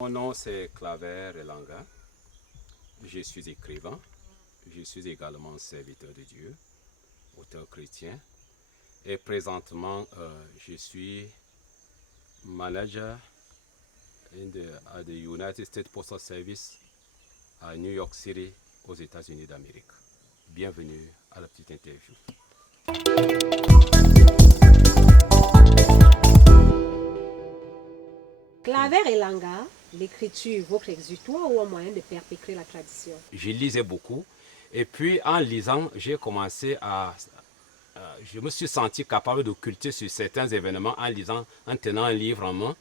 Mon nom c'est Claver Elanga. Je suis écrivain. Je suis également serviteur de Dieu, auteur chrétien. Et présentement, je suis manager at the United States Postal Service à New York City, aux États-Unis d'Amérique. Bienvenue à la petite interview. Claver Elanga, l'écriture, votre exutoire ou un moyen de perpétuer la tradition? Je lisais beaucoup et puis en lisant, j'ai commencé je me suis senti capable d'occulter sur certains événements en lisant, en tenant un livre en main.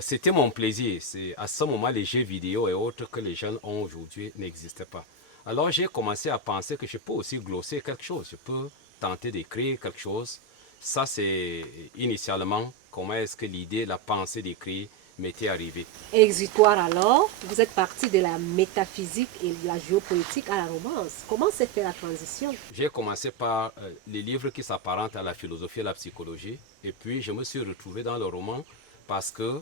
C'était mon plaisir. C'est à ce moment les jeux vidéo et autres que les jeunes ont aujourd'hui n'existaient pas. Alors j'ai commencé à penser que je peux aussi glosser quelque chose. Je peux tenter d'écrire quelque chose. Ça c'est initialement comment est-ce que l'idée, la pensée d'écrire m'était arrivée. Exutoire alors, vous êtes parti de la métaphysique et de la géopolitique à la romance. Comment s'est fait la transition? J'ai commencé par les livres qui s'apparentent à la philosophie et la psychologie. Et puis je me suis retrouvé dans le roman parce que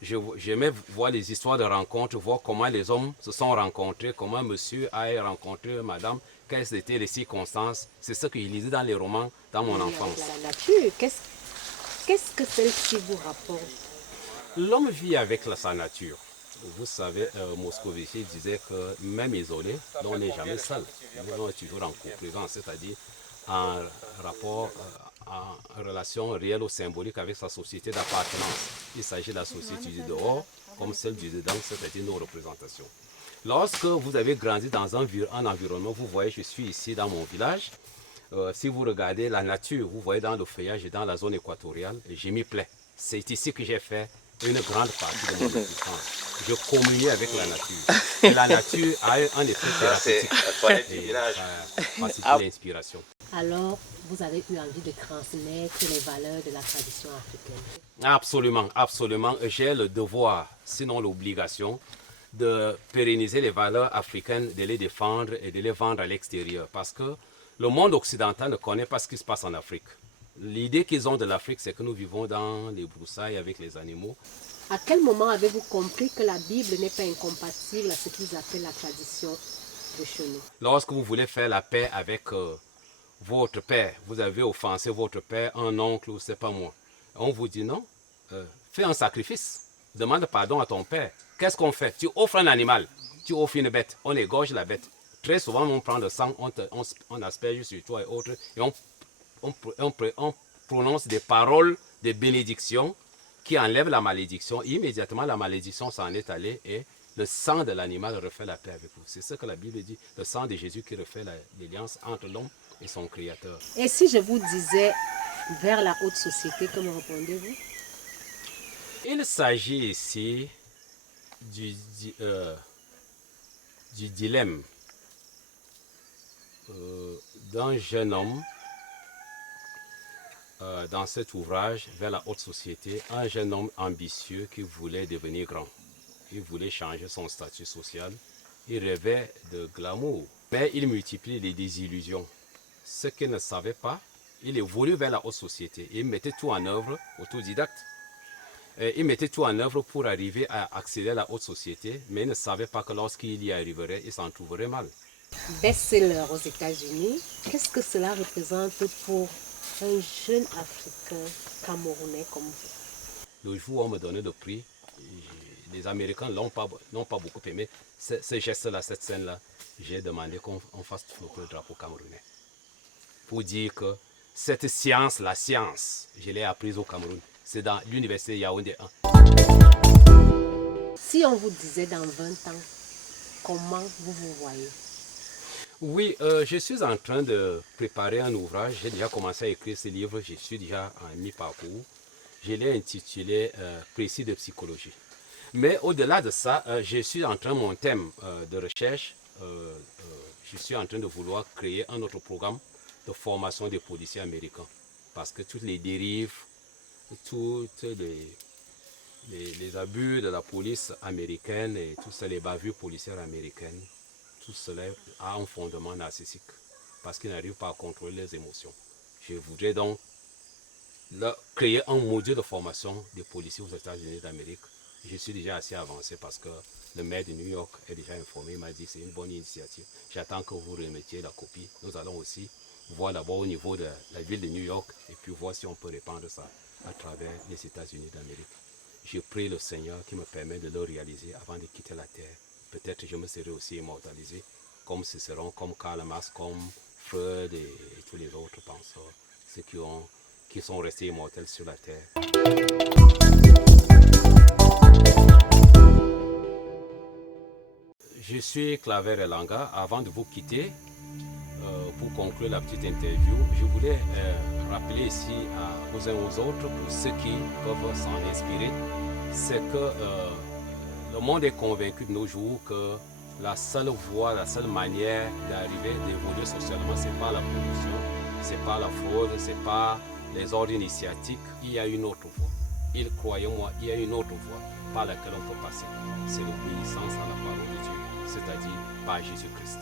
j'aimais voir les histoires de rencontres, voir comment les hommes se sont rencontrés, comment monsieur a rencontré madame, quelles étaient les circonstances. C'est ce que je lisais dans les romans dans mon enfance. La nature, qu'est-ce que celle-ci vous rapporte? L'homme vit avec sa nature. Vous savez, Moscovici disait que même isolé, on n'est jamais seul. On est toujours en co-présence, c'est-à-dire en rapport, en relation réelle ou symbolique avec sa société d'appartenance. Il s'agit de la société du dehors comme celle du dedans, c'est-à-dire nos représentations. Lorsque vous avez grandi dans un environnement, vous voyez, je suis ici dans mon village. Si vous regardez la nature, vous voyez dans le feuillage et dans la zone équatoriale, je m'y plais. C'est ici que j'ai fait une grande partie de mon existence. Je communiais avec la nature. Et la nature a un effet thérapeutique. Et ça facilite l'inspiration. Alors, vous avez eu envie de transmettre les valeurs de la tradition africaine? Absolument, absolument. J'ai le devoir, sinon l'obligation, de pérenniser les valeurs africaines, de les défendre et de les vendre à l'extérieur. Parce que le monde occidental ne connaît pas ce qui se passe en Afrique. L'idée qu'ils ont de l'Afrique, c'est que nous vivons dans les broussailles avec les animaux. À quel moment avez-vous compris que la Bible n'est pas incompatible à ce qu'ils appellent la tradition de chez nous? Lorsque vous voulez faire la paix avec votre père, vous avez offensé votre père, un oncle ou c'est pas moi. On vous dit non, fais un sacrifice, demande pardon à ton père. Qu'est-ce qu'on fait? Tu offres un animal, tu offres une bête, on égorge la bête. Très souvent, on prend le sang, on asperge sur toi et autres, et on prononce des paroles de bénédiction qui enlèvent la malédiction. Immédiatement, la malédiction s'en est allée et le sang de l'animal refait la paix avec vous. C'est ce que la Bible dit, le sang de Jésus qui refait l'alliance entre l'homme et son Créateur. Et si je vous disais vers la haute société, que me répondez-vous? Il s'agit ici du dilemme d'un jeune homme dans cet ouvrage vers la haute société, un jeune homme ambitieux qui voulait devenir grand. Il voulait changer son statut social. Il rêvait de glamour. Mais il multiplie les désillusions. Ce qu'il ne savait pas, il évolue vers la haute société. Il mettait tout en œuvre, autodidacte. Il mettait tout en œuvre pour arriver à accéder à la haute société, mais il ne savait pas que lorsqu'il y arriverait, il s'en trouverait mal. Best-seller aux États-Unis, qu'est-ce que cela représente pour un jeune Africain camerounais comme vous? Le jour où on me donnait le prix, les Américains n'ont pas beaucoup aimé ce geste-là, cette scène-là. J'ai demandé qu'on fasse flotter le drapeau camerounais. Pour dire que cette science, la science, je l'ai apprise au Cameroun. C'est dans l'université Yaoundé 1. Si on vous disait dans 20 ans, comment vous vous voyez? Oui, je suis en train de préparer un ouvrage. J'ai déjà commencé à écrire ce livre. Je suis déjà en mi-parcours. Je l'ai intitulé Précis de psychologie. Mais au-delà de ça, je suis en train, mon thème de recherche, je suis en train de vouloir créer un autre programme de formation des policiers américains. Parce que toutes les dérives, tous les abus de la police américaine et tout ça, les bavures policières américaines, tout cela a un fondement narcissique parce qu'ils n'arrivent pas à contrôler les émotions. Je voudrais donc créer un module de formation des policiers aux États-Unis d'Amérique je suis déjà assez avancé parce que le maire de New York est déjà informé, il m'a dit c'est une bonne initiative. J'attends que vous remettiez la copie. Nous allons aussi voir d'abord au niveau de la ville de New York et puis voir si on peut répandre ça à travers les États-Unis d'Amérique. Je prie le Seigneur qui me permet de le réaliser avant de quitter la terre. Peut-être je me serai aussi immortalisé comme Cicéron, comme Karl Marx, comme Freud et tous les autres penseurs, ceux qui sont restés immortels sur la terre. Je suis Claver Elanga. Avant de vous quitter, pour conclure la petite interview, je voulais rappeler ici aux uns aux autres, pour ceux qui peuvent s'en inspirer, c'est que le monde est convaincu de nos jours que la seule voie, la seule manière d'arriver, d'évoluer socialement, c'est pas la pollution, c'est pas la fraude, c'est pas les ordres initiatiques. Il y a une autre voie. Croyez-moi, il y a une autre voie par laquelle on peut passer. C'est l'obéissance à la parole de Dieu, c'est-à-dire par Jésus-Christ.